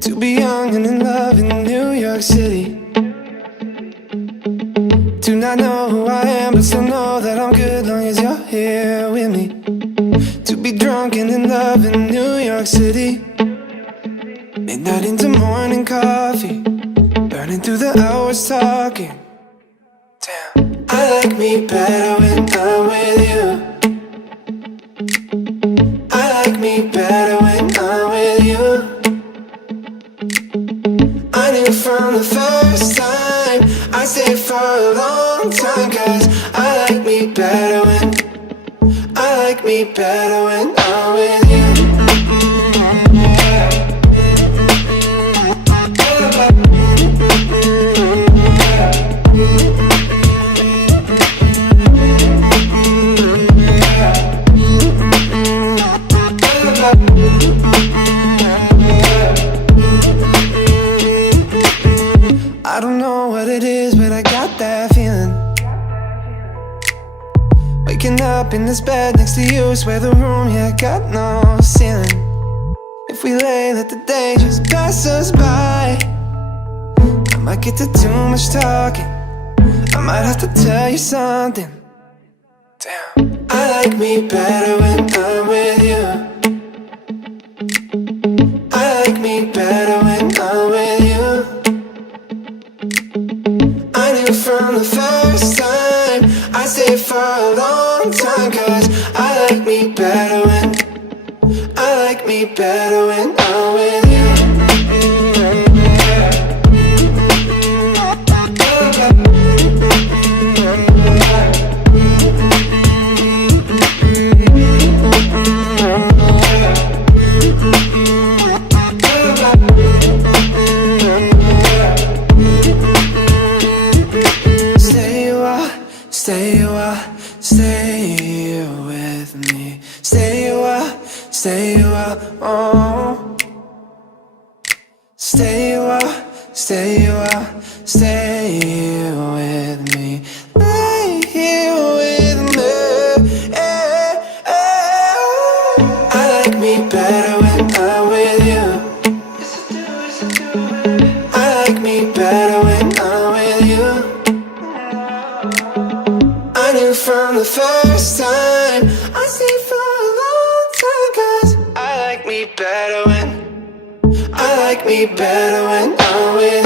To be young and in love in New York City. Do not know who I am, but still know that I'm good long as you're here with me. To be drunk and in love in New York City. Midnight into morning coffee, burning through the hours talking. Damn, I like me better when I'm with you. I like me better when I'm with you. I knew from the first time I stayed for a long time, 'cause I like me better when I'm with you. I don't know what it is, but I got that feeling. Waking up in this bed next to you, swear the room, yeah, got no ceiling. If we lay, let the day just pass us by. I might get to too much talking, I might have to tell you something. Damn, I like me better when I'm with you. I like me better when I'm with you. I knew from the first time I stayed for a long time, 'cause I like me better when I'm with you. Stay with me. Stay a while, oh. Stay a while, stay with me. Lay here with me. I like me better when I'm with you. I like me better when I'm with you. I knew from the first time I stayed for a long time, 'cause I like me better when I'm with you.